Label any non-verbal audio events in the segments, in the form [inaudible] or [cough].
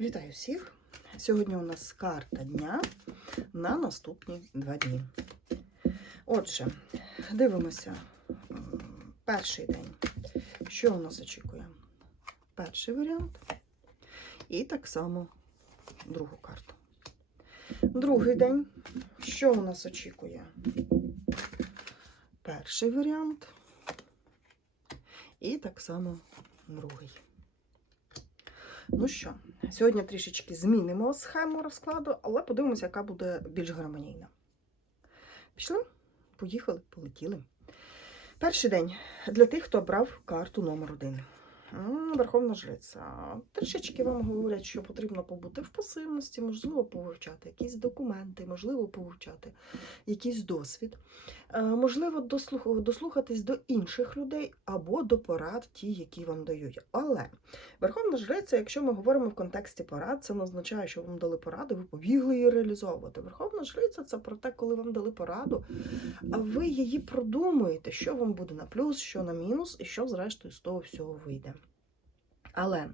Вітаю всіх! Сьогодні у нас карта дня на наступні два дні. Отже, дивимося перший день. Що у нас очікує? Перший варіант. І так само другу карту. Другий день. Що у нас очікує? Перший варіант. І так само другий. Ну що, Сьогодні трішечки змінимо схему розкладу, але подивимося, яка буде більш гармонійна. Пішли? Поїхали, полетіли. Перший день для тих, хто брав карту номер один. Верховна жриця. Трішечки вам говорять, що потрібно побути в пасивності, можливо, повивчати якісь документи, можливо, повивчати якийсь досвід, Е, можливо, дослухатись до інших людей або до порад, ті, які вам дають. Але Верховна жриця, якщо ми говоримо в контексті порад, це не означає, що вам дали пораду, ви побігли її реалізовувати. Верховна жриця це про те, коли вам дали пораду, а ви її продумуєте, що вам буде на плюс, що на мінус, і що зрештою з того всього вийде. Але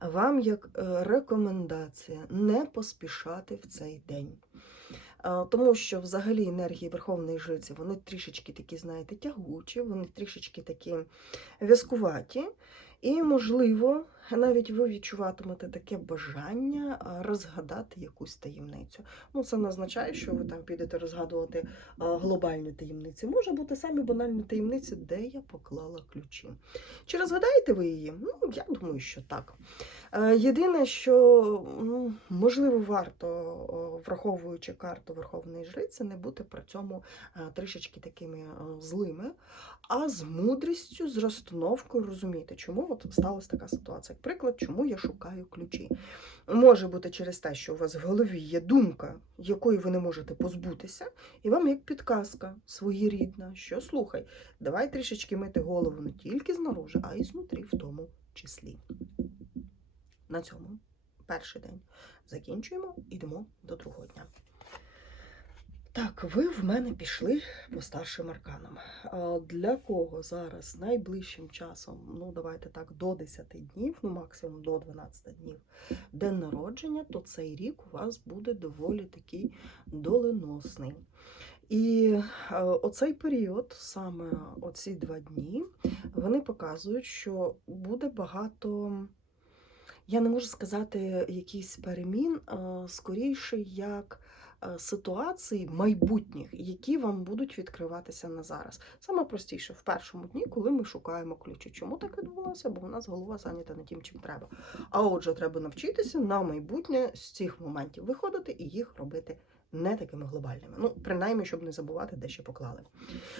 вам як е, рекомендація не поспішати в цей день. Е, Тому що взагалі енергії Верховної Жриці вони трішечки такі, знаєте, тягучі, вони трішечки такі в'язкуваті. І, можливо, навіть ви відчуватимете таке бажання розгадати якусь таємницю. Ну, це не означає, що ви там підете розгадувати глобальні таємниці. Може бути самі банальні таємниці, де я поклала ключі. Чи розгадаєте ви її? Ну, я думаю, що так. Е, Єдине, що ну, можливо варто, враховуючи карту Верховної Жриці, не бути при цьому е, трішечки такими е, злими, а з мудрістю, з розстановкою розуміти, чому от сталася така ситуація. Як приклад, чому я шукаю ключі. Може бути через те, що у вас в голові є думка, якої ви не можете позбутися, і вам як підказка своєрідна, що слухай, давай трішечки мити голову не тільки знаружи, а й знутрі в тому числі. На цьому перший день закінчуємо, йдемо до другого дня. Так, ви в мене пішли по старшим арканам. Для кого зараз найближчим часом, ну давайте так, до 10 днів, ну максимум до 12 днів, день народження, то цей рік у вас буде доволі такий доленосний. І е, оцей період, саме оці два дні, вони показують, що буде багато. Я не можу сказати якийсь перемін, скоріше як ситуацій майбутніх, які вам будуть відкриватися на зараз. Саме простіше в першому дні, коли ми шукаємо ключі. Чому так відбулося? Бо у нас голова зайнята не тим, чим треба. А отже, треба навчитися на майбутнє з цих моментів виходити і їх робити. Не такими глобальними, ну принаймні, щоб не забувати, де ще поклали.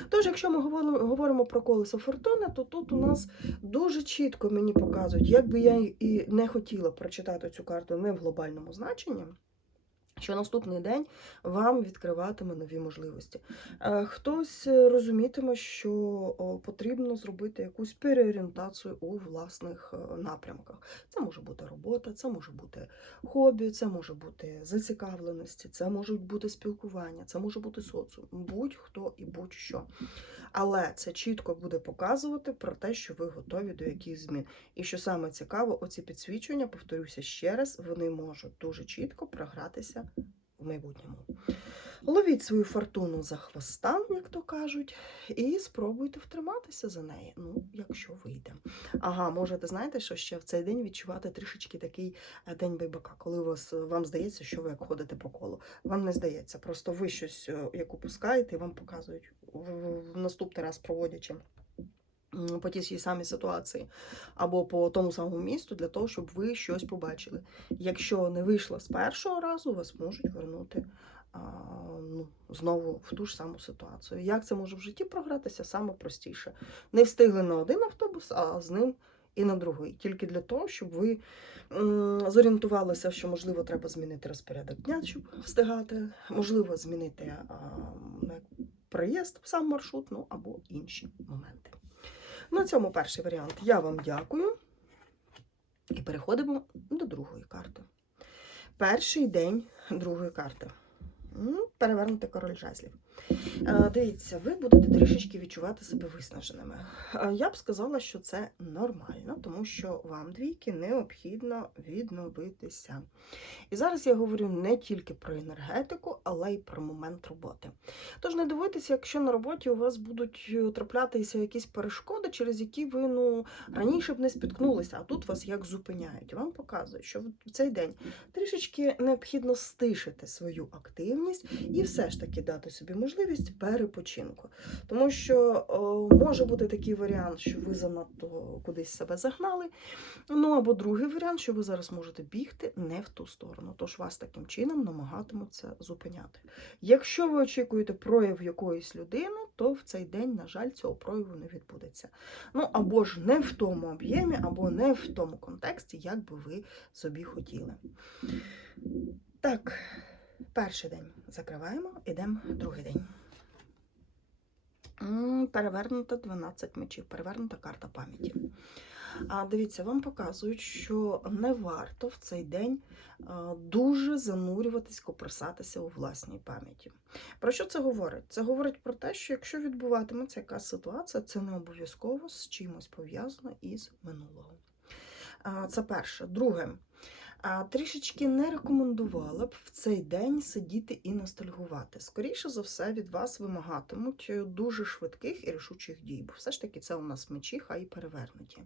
Тож, якщо ми говоримо, говоримо про колесо фортуни, то тут у нас дуже чітко мені показують, як би я і не хотіла прочитати цю карту не в глобальному значенні, що наступний день вам відкриватиме нові можливості. Е, Хтось е, розумітиме, що потрібно зробити якусь переорієнтацію у власних е, напрямках. Це може бути робота, це може бути хобі, це може бути зацікавленості, це можуть бути спілкування, це може бути соціум, будь-хто і будь-що. Але це чітко буде показувати про те, що ви готові до яких змін. І що саме цікаво, оці підсвічування, повторюся ще раз, вони можуть дуже чітко програтися в майбутньому. Ловіть свою фортуну за хвоста, як то кажуть, і спробуйте втриматися за неї, ну, якщо вийде. Ага, можете, знаєте, що ще в цей день відчувати трішечки такий е, день байбака, коли вас, вам здається, що ви як ходите по колу. Вам не здається, просто ви щось е, як упускаєте, і вам показують в, наступний раз проводячи по тій самій ситуації або по тому самому місту для того, щоб ви щось побачили. Якщо не вийшло з першого разу, вас можуть вернути а, ну, знову в ту ж саму ситуацію. Як це може в житті програтися? Саме простіше. Не встигли на один автобус, а з ним і на другий. Тільки для того, щоб ви зорієнтувалися, що можливо треба змінити розпорядок дня, щоб встигати, можливо, змінити а, приїзд в сам маршрут, ну або інші моменти. На цьому перший варіант. Я вам дякую. І переходимо до другої карти. Перший день другої карти. Перевернути король жезлів. Е, Дивіться, ви будете трішечки відчувати себе виснаженими. Е, Я б сказала, що це нормально, тому що вам двійки необхідно відновитися. І зараз я говорю не тільки про енергетику, але й про момент роботи. Тож не дивуйтеся, якщо на роботі у вас будуть е, траплятися якісь перешкоди, через які ви ну, раніше б не спіткнулися, а тут вас як зупиняють. Вам показують, що в цей день трішечки необхідно стишити свою активність і все ж таки дати собі можливість перепочинку. Тому що о, може бути такий варіант, що ви занадто кудись себе загнали. Ну або другий варіант, що ви зараз можете бігти не в ту сторону. Тож вас таким чином намагатимуться зупиняти. Якщо ви очікуєте прояв якоїсь людини, то в цей день, на жаль, цього прояву не відбудеться. Ну або ж не в тому об'ємі, або не в тому контексті, як би ви собі хотіли. Так, перший день закриваємо, ідемо другий день. Перевернута 12 мечів, перевернута карта пам'яті. А дивіться, вам показують, що не варто в цей день дуже занурюватись, копресатися у власній пам'яті. Про що це говорить? Це говорить про те, що якщо відбуватиметься якась ситуація, це не обов'язково з чимось пов'язано із минулого. Це перше. Друге. А трішечки не рекомендувала б в цей день сидіти і ностальгувати. Скоріше за все, від вас вимагатимуть дуже швидких і рішучих дій, бо все ж таки це у нас мечі, хай перевернуті.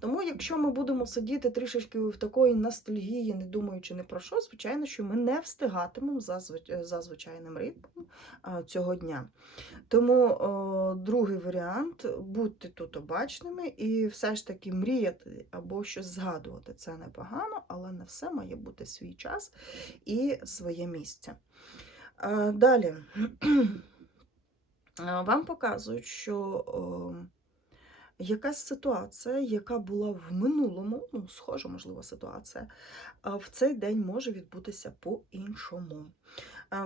Тому, якщо ми будемо сидіти трішечки в такої ностальгії, не думаючи ні про що, звичайно, що ми не встигатимемо за, за звичайним ритмом цього дня. Тому о, другий варіант будьте тут обачними і все ж таки мріяти або щось згадувати. Це непогано, але не все має бути свій час і своє місце. Е, Далі [clears throat] Е, вам показують, що якась ситуація, яка була в минулому, ну, схожа, можливо, ситуація, в цей день може відбутися по-іншому.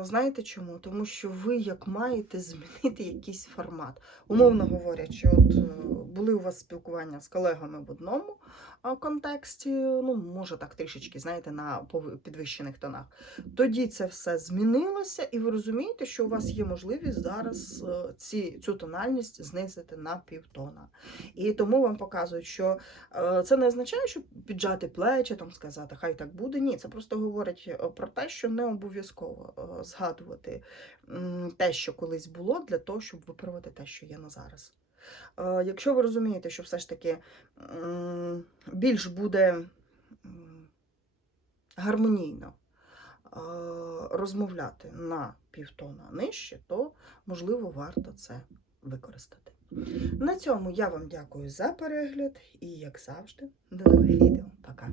Знаєте чому? Тому що ви як маєте [laughs] змінити якийсь формат. Умовно говорячи, от е, були у вас спілкування з колегами в одному контексті, ну, може так трішечки, знаєте, на підвищених тонах. Тоді це все змінилося, і ви розумієте, що у вас є можливість зараз е, ці, цю тональність знизити на півтона. І тому вам показують, що е, це не означає, що піджати плечі, там сказати, хай так буде. Ні, це просто говорить е, про те, що не обов'язково згадувати те, що колись було, для того, щоб виправити те, що є на зараз. Якщо ви розумієте, що все ж таки більш буде гармонійно розмовляти на півтона нижче, то можливо варто це використати. На цьому я вам дякую за перегляд і, як завжди, до нових відео. Пока!